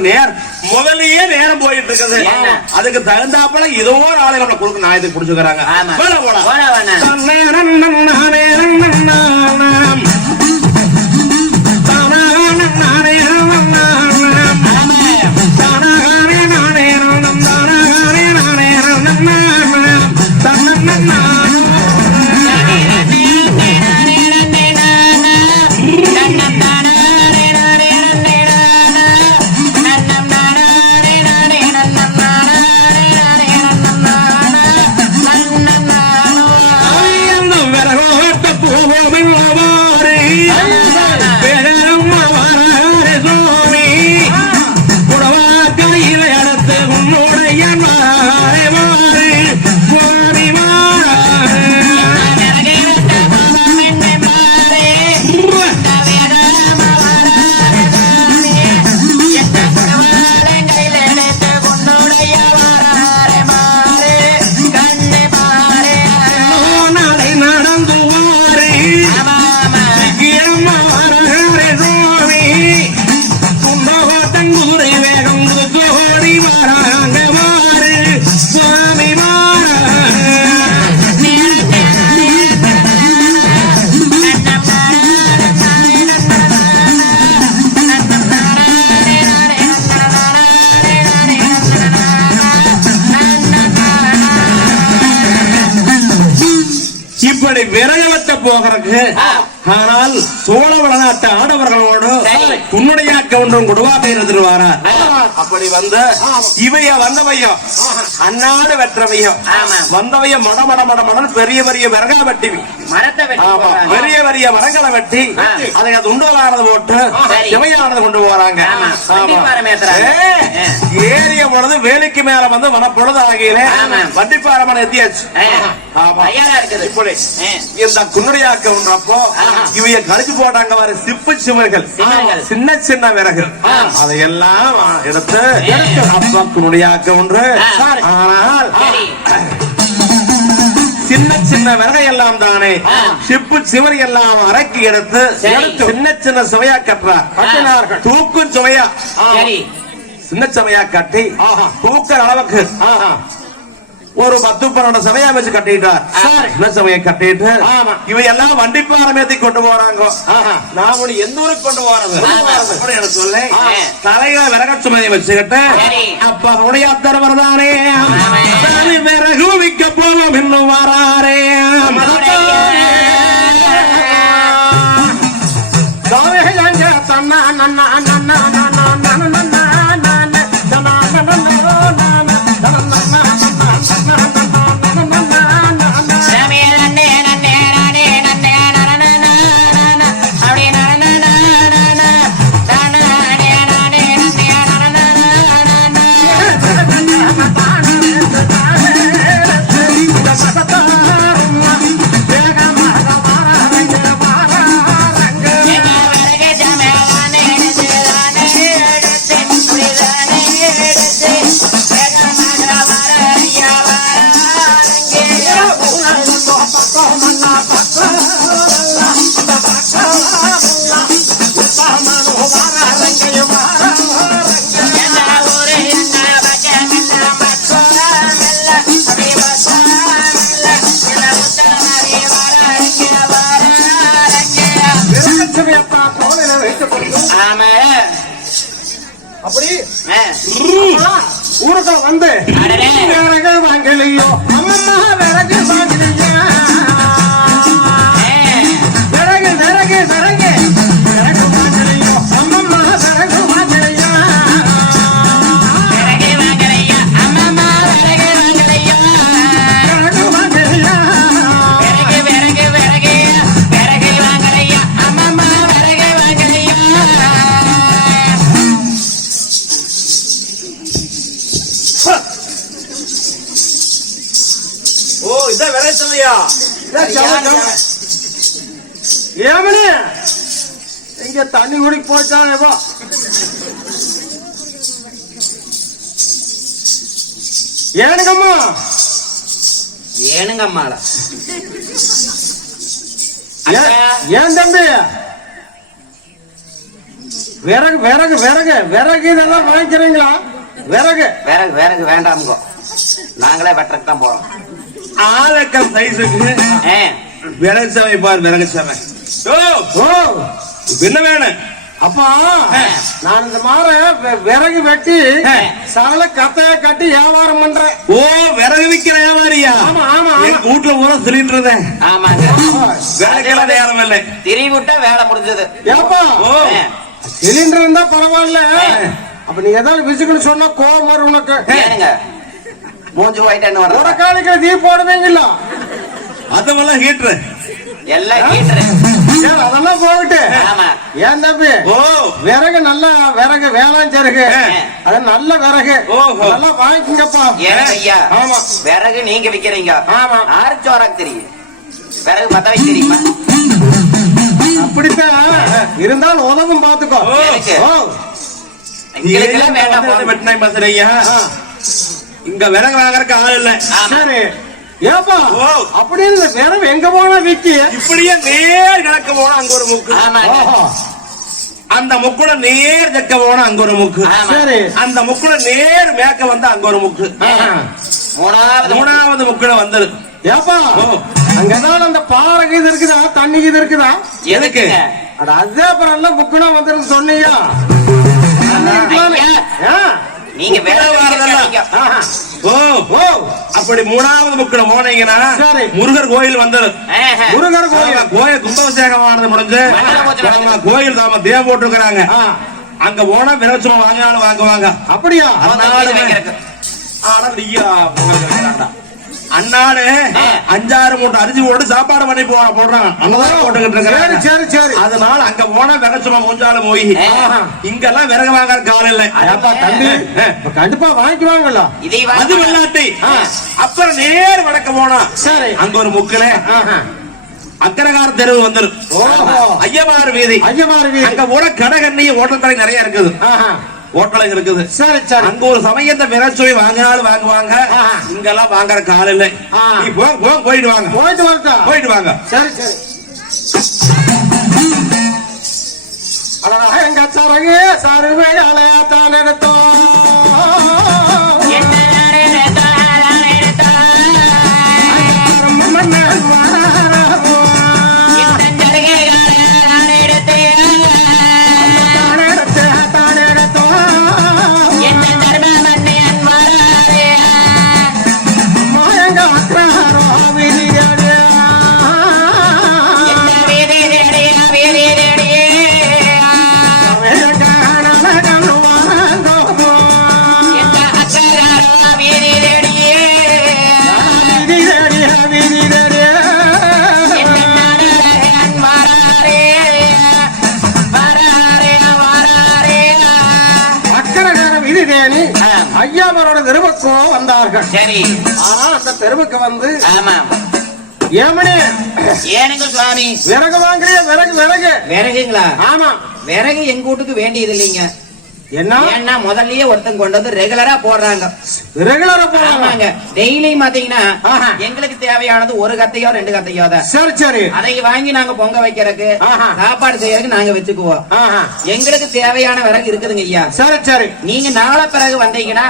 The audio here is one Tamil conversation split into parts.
நேரம் முதல்லயே நேரம் போயிட்டு இருக்குது? அதுக்கு தகுந்தாப்புல ஏதோ ஒரு ஆளை நம்மள கொடுக்க நான் இதுக்கு குடிச்சுக்கிறாங்க இப்படி விரகவத்த போகிறதுக்கு ஆனால் சோழ வளநாட்டு ஆடவர்களோடு. உன்னுடைய கவுண்டரும் கொடுவாக இருந்துட்டு வாரார் அப்படி வந்த இவைய வந்தவையும் அன்னாடு வெற்றவையும் ஆமா. வந்தவைய மட மட மட மடன் பெரிய பெரிய விறகா வெட்டி மரத்தை. பெரிய பெரிய மரங்களை வெட்டி ஆ. அதை துண்டுகளானது போட்டு சரி. சிவையானது கொண்டு போறாங்க ஏறிய பொழுது வேலைக்கு மேல வந்து வனப்பொழுது ஆகையிலே ஆமா. வண்டி பாரமான எத்தியாச்சு இப்படி. இந்த குன்னுடையாக்க ஒன்றப்போ ஆஹா. இவைய கழிச்சு போட்டாங்க வர சிப்பு சிவர்கள். சின்ன சின்ன விறகு. அதையெல்லாம் எடுத்து. அப்பா குன்னுடையாக்க ஒன்று. ஆனால். சின்ன சின்ன விறகை எல்லாம் தானே. சிப்பு சிவரி எல்லாம் அரைக்கி எடுத்து. சின்ன சின்ன சுவையா கட்டுறார். தூக்கும் சுவையா சின்ன சுவையா கட்டி தூக்கிற அளவுக்கு ஒரு பத்து பன்னெண்டு சமயம் வச்சு கட்டிட்டார். சின்ன சமயம் கட்டிட்டு. இவையெல்லாம் வண்டி பாரமேத்தி கொண்டு போறாங்க நான் உன்னை எந்த ஊருக்கு கொண்டு போறது எனக்கு சொல்லு. தலையில விறக சுமையை வச்சுக்கிட்டு. அப்பா உடைய அத்தரவர் தானே ஆமா. சாமி விறகு விற்க போவோம் இன்னும் வராரே அப்படி ஆ, ஊருக்கு வந்து வாங்கலையோ? இதான் விரை சுமையா ஏமனே இங்க தண்ணி குடிக்க போச்சான் எப்போ ஏனுங்கம்மா. ஏனுங்க அம்மாளா ஏன் ஏன் தம்பி? விறகு விறகு விறகு விறகு இதெல்லாம் வாங்கிக்கிறீங்களா? விறகு. விறகு விறகு வேண்டாமுங்கோ. நாங்களே வெட்டுறதுக்கு தான் போறோம். ஆலக்கம் சைஸுக்கு விறகு சமை பார் விறகு சமை ஓ ஓ என்ன வேணும் அப்பா. நான் இந்த மாதிரி வி- விறகு வெட்டி சகல கத்தைய கட்டி வியாபாரம் பண்றேன். ஓ விறகு விக்கிற வியாபாரியா? ஆமா, ஆமா, ஆமா. எங்க வீட்டுல பூரா சிலிண்டர் ஆமாங்க. விறகுலாம் நேரம் இல்லை. திரி விட்டா வேலை முடிஞ்சது. ஏப்பா சிலிண்டர் இருந்தா பரவாயில்ல. அப்ப நீ ஏதாவது விசுக்குன்னு சொன்னா கோவம் வரும் உனக்கு. மூஞ்சி போயிட்டேன்னு வர உடக்காலிக்கு தீ போடுவீங்களா அதெல்லாம் ஹீட்ரு எல்லாம் சரி அதெல்லாம் போகட்டு. ஆமா. ஏன் தம்பி? ஓ. விறகு நல்ல விறகு வேளாண் சருகு. அது நல்ல விறகு. வாங்கிக்கங்கப்பா ஏனுங்க ஐயா? ஆமா. விறகு நீங்க விக்கிறீங்க. ஆமா. ஆறு சோறாக்கு தெரியும். விறகு பத்த வைக்க தெரியுமா? அப்படித்தான். இருந்தாலும் உதவும் பாத்துக்கோ. எங்களுக்கு எல்லாம் வேண்டாம். இங்க விறகு வாங்குறதுக்கு ஆள் இல்ல. சரி. ஏப்பா. அப்படின்னு விறகு எங்க போனா விக்கி இப்படியே நேர் கிழக்க போனா அங்க ஒரு முக்கு. அந்த முக்குல நேர் தெக்க போனா அங்க ஒரு முக்கு. சரி. அந்த முக்குல நேர் மேக்க வந்தா அங்க ஒரு முக்கு. மூணாவது மூணாவது முக்குல வந்துரு ஏப்பா. அங்கதான் அந்த பாறை இது இருக்குதா தண்ணி இது இருக்குதா? எதுக்குங்க? அட அதே அப்புறம் எல்லாம் புக்குனா வந்துருக்கு சொன்னியா? நீங்க அப்படி மூணாவது முக்குல போனீங்கன்னா சரி. முருகர் கோயில் வந்துரு ஆஹா. முருகர் கோயில். கோயில் கும்பாபிஷேகமானது முடிஞ்சு. கோயில் தாம தேவ போட்டுருக்காங்க ஆ, அங்க போனா விரச்சம் வாங்கினாலும் வாங்குவாங்க. அப்படியா? அதனால. ஆனா நீயா ஆ. அஞ்சாறு மூட்டை அரிசி போட்டு சாப்பாடு பண்ணி போ போடுறான் அன்னதான் போட்டுக்கிட்டு சரி இருக்காங்க சரி சரி. அதனால அங்க போனா விரச்சமா மூஞ்சால போய் ஆஹா. இங்கெல்லாம் விறகு வாங்குற காலம் இல்லை. கண்டிப்பா வாங்கிக்குவாங்கல்ல. இதை அது. வெள்ளாட்டி. அப்புறம் நேர் வடக்க போனா சரி. அங்க ஒரு முக்கில ஆஹா. அக்கரகார தெருவு வந்துரும். ஓஹோ. ஐயமாறு வீதி. ஐயமார் வீடு அங்க கூட கடகண்ணி ஓட்டல் கடை நிறைய இருக்குது. ஆஹா. ஓட்டலுங்க இருக்குது. சரி சரி. அங்க ஒரு சமயத்தை விரச்சொலி வாங்கினாலும் வாங்குவாங்க. இங்கெல்லாம் வாங்குற காலம் இல்லை. நீ போ போயிட்டு வாங்க. போயிட்டு வரட்டா போயிட்டு வாங்க. சரி சரி. அடடா, எங்க சரகு சருவை அலையாத்தான் எடுத்தோம். ஆ. ஐயாவரோட தெருவுக்கும் வந்தார்கள். சரி. ஆனா அந்த தெருவுக்கு வந்து ஆமா. ஏமனே. ஏனுங்க சுவாமி? விறகு வாங்குறிய விறகு விறகு. விறகுங்களா? ஆமா. விறகு எங்க வீட்டுக்கு வேண்டியது இல்லைங்க என்ன? ஏன்னா முதல்லயே ஒருத்தங்க கொண்டு வந்து ரெகுலரா போடுறாங்க. ரெகுலரா ஆமாங்க. டெய்லியும் பாத்தீங்கன்னா. எங்களுக்கு தேவையானது ஒரு கத்தையோ ரெண்டு கத்தையோ தான். சரி சரி. அதை வாங்கி நாங்க பொங்க வைக்கிறதுக்கு. சாப்பாடு செய்யறதுக்கு நாங்க வச்சுக்குவோம். எங்களுக்கு தேவையான விறகு இருக்குதுங்க ஐயா. சரி சரி. நீங்க நாளை பிறகு வந்தீங்கன்னா.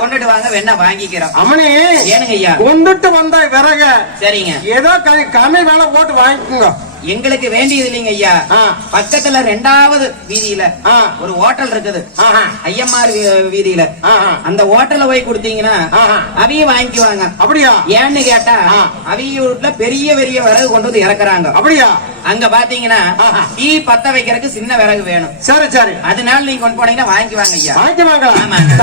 கொண்டுட்டு வாங்க வேணா வாங்கிக்கிறோம். அம்மனி ஏனுங்க ஐயா. கொண்டுட்டு வந்த விறக சரிங்க. ஏதோ கம்மி வேலை போட்டு வாங்கிக்கோங்க. எங்களுக்கு வேண்டியது இல்லைங்க ஐயா. பக்கத்துல ரெண்டாவது வீதியில. ஒரு ஹோட்டல் இருக்குது. ஐயம்மார் வீதியில. அந்த ஹோட்டல்ல போய் கொடுத்தீங்கன்னா. அவிய வாங்கிக்குவாங்க அப்படியா ஏன்னு கேட்டா. அவிய வீட்டுல பெரிய பெரிய விறகு கொண்டு வந்து இறக்குறாங்க அப்படியா அங்க பாத்தீங்கன்னா. டீ பத்த வைக்கிறதுக்கு சின்ன விறகு வேணும் சரி சரி அதனால நீங்க கொண்டு போனீங்கன்னா வாங்கிக்குவாங்க ஐயா வாங்கிக்குவாங்க ஆமாங்க.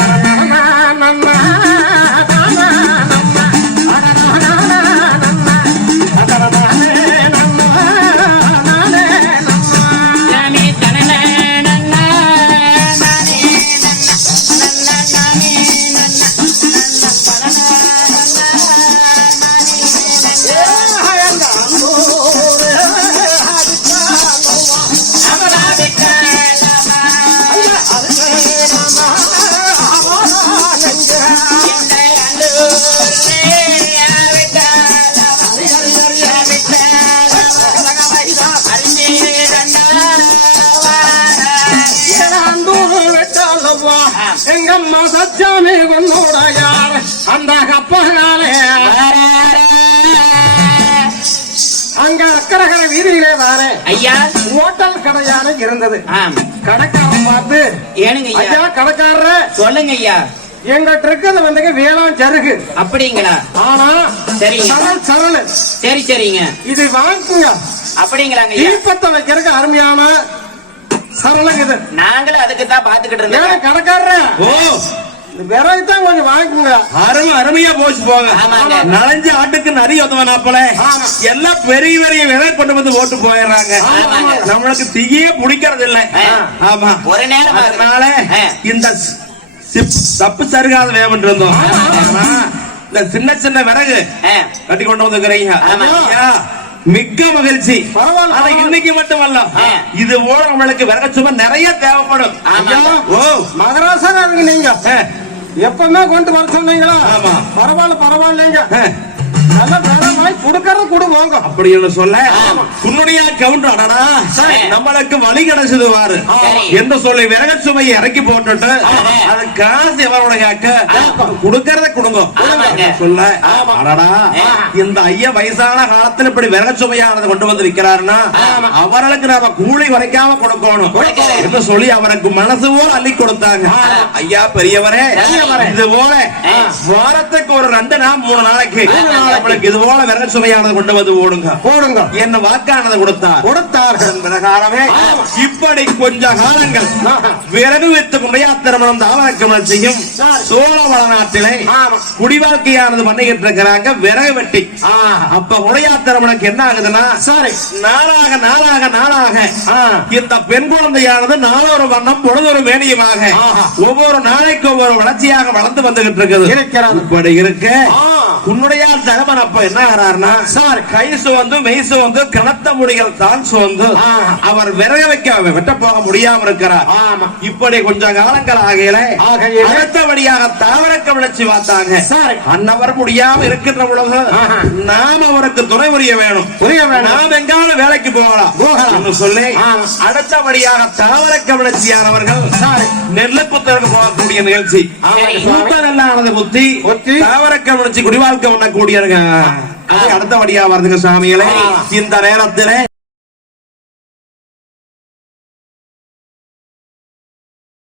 துரச்சாமி உன்னோட யார் அந்த கப்பகாலே அங்க அக்கரகர வீதியிலே வாரே. ஐயா. ஹோட்டல் கடையான இருந்தது. கடைக்காரன் பார்த்து ஏனுங்க ஐயா? கடைக்காரர. சொல்லுங்க ஐயா. எங்கிட்ட இருக்கிறது வந்துங்க வேளாண் சருகு. அப்படிங்களா? ஆனா சரிங்க. சரல் சரல். சரி சரிங்க. இது வாங்கிக்குங்க அப்படிங்களாங்க தீபத்தை வைக்கிறதுக்கு அருமையான சரளங்க நாங்களும் அதுக்கு தான் பாத்துக்கிட்டு இருந்தோம். கடைக்காரர? ஓ இந்த விறகு தான் கொஞ்சம் வாங்கிக்குங்க அருமை அருமையா போச்சு போங்க. நனைஞ்ச ஆட்டுக்கு நிறைய உதவனாப்பல. எல்லாம் பெரிய பெரிய விலை கொண்டு வந்து ஓட்டு போயிடுறாங்க. நம்மளுக்கு தீயே பிடிக்கிறது இல்ல. ஆமா. ஒரு நேரம். அதனால. இந்த தப்பு சருகாத வேவன் இருந்தோம். இந்த சின்ன சின்ன விறகு. கட்டி கொண்டு வந்துக்கிறீங்க மிக்க மகிழ்ச்சி. பரவாயில்ல, இன்னைக்கு மட்டுமல்ல. இது நம்மளுக்கு விறகு சும்மா நிறைய தேவைப்படும். ஓ. மகராசனாருங்க நீங்க. எப்பவுமே கொண்டு வர சொன்னீங்களா? ஆமா. பரவாயில்ல பரவாயில்லைங்க. நல்ல வாய் கொடுக்கறது கொடுவோங்க அப்படின்னு சொல்ல. உன்னுடைய கவுண்டர் அடடா சரி. நம்மளுக்கு வழி கிடைச்சது வாரு. என்று சொல்லி விறக சுமையை இறக்கி போட்டுட்டு. அது காசு எவரோட கேட்க கொடுக்கறத கொடுங்க. சொல்ல அடடா. இந்த ஐயா வயசான காலத்துல இப்படி விறக சுமையானது கொண்டு வந்து விற்கிறாருன்னா அவர்களுக்கு நாம கூலி குறைக்காம கொடுக்கணும். என்று சொல்லி அவருக்கு மனசு போல அள்ளி கொடுத்தாங்க ஐயா பெரியவரே. இது போல. வாரத்துக்கு ஒரு ரெண்டு நாள் மூணு நாளைக்கு நம்மளுக்கு இது போல விறகு சுமையானது கொண்டு வந்து ஓடுங்க போடுங்க என்ன வாக்கானது கொடுத்தார் கொடுத்தார்கள் பிரகாரமே இப்படி கொஞ்ச காலங்கள் விறகு வைத்து முறையா திருமணம் செய்யும் சோழ வளநாட்டிலே. குடிவாழ்க்கையானது பண்ணிக்கிட்டு இருக்கிறாங்க விறகு வெட்டி அப்ப முறையா திருமணம் என்ன ஆகுதுன்னா சரி நாளாக நாளாக நாளாக. இந்த பெண் குழந்தையானது நாளொரு வண்ணம் பொழுதொரு ஆஹா. ஒவ்வொரு நாளைக்கு ஒவ்வொரு வளர்ச்சியாக வளர்ந்து வந்துகிட்டு இருக்குது இருக்கிறது. இப்படி இருக்கு. உன்னுடைய தகவன் அப்ப என்ன ஆறாருன்னா சார். கை சுவந்து மெய் சுவந்து கிணத்த முடிகள் தான் சுவந்து. அவர் விறக வைக்க வெட்ட போக முடியாம இருக்கிறார் ஆமா. இப்படி கொஞ்ச காலங்கள் ஆகையில. அடுத்தபடியாக தாவரக்க விளைச்சி பார்த்தாங்க சரி. அன்னவர் முடியாம இருக்கின்ற பொழுது. நாம் அவருக்கு துணை புரிய வேணும் புரிய வேணும். நாம் எங்காலும் வேலைக்கு போகலாம் போகலாம். சொல்லி. அடுத்தபடியாக தாவரக்க விளைச்சியானவர்கள் சரி. நெல்லுப்புத்தருக்கு போகக்கூடிய நிகழ்ச்சி சுவாமி. மூத்த நெல்லானது புத்தி. தாவரக்க விளைச்சி குடிவாழ்க்கை பண்ணக்கூடியவங்க அது அடுத்தபடியா வருதுங்க சாமிகளே. இந்த நேரத்திலே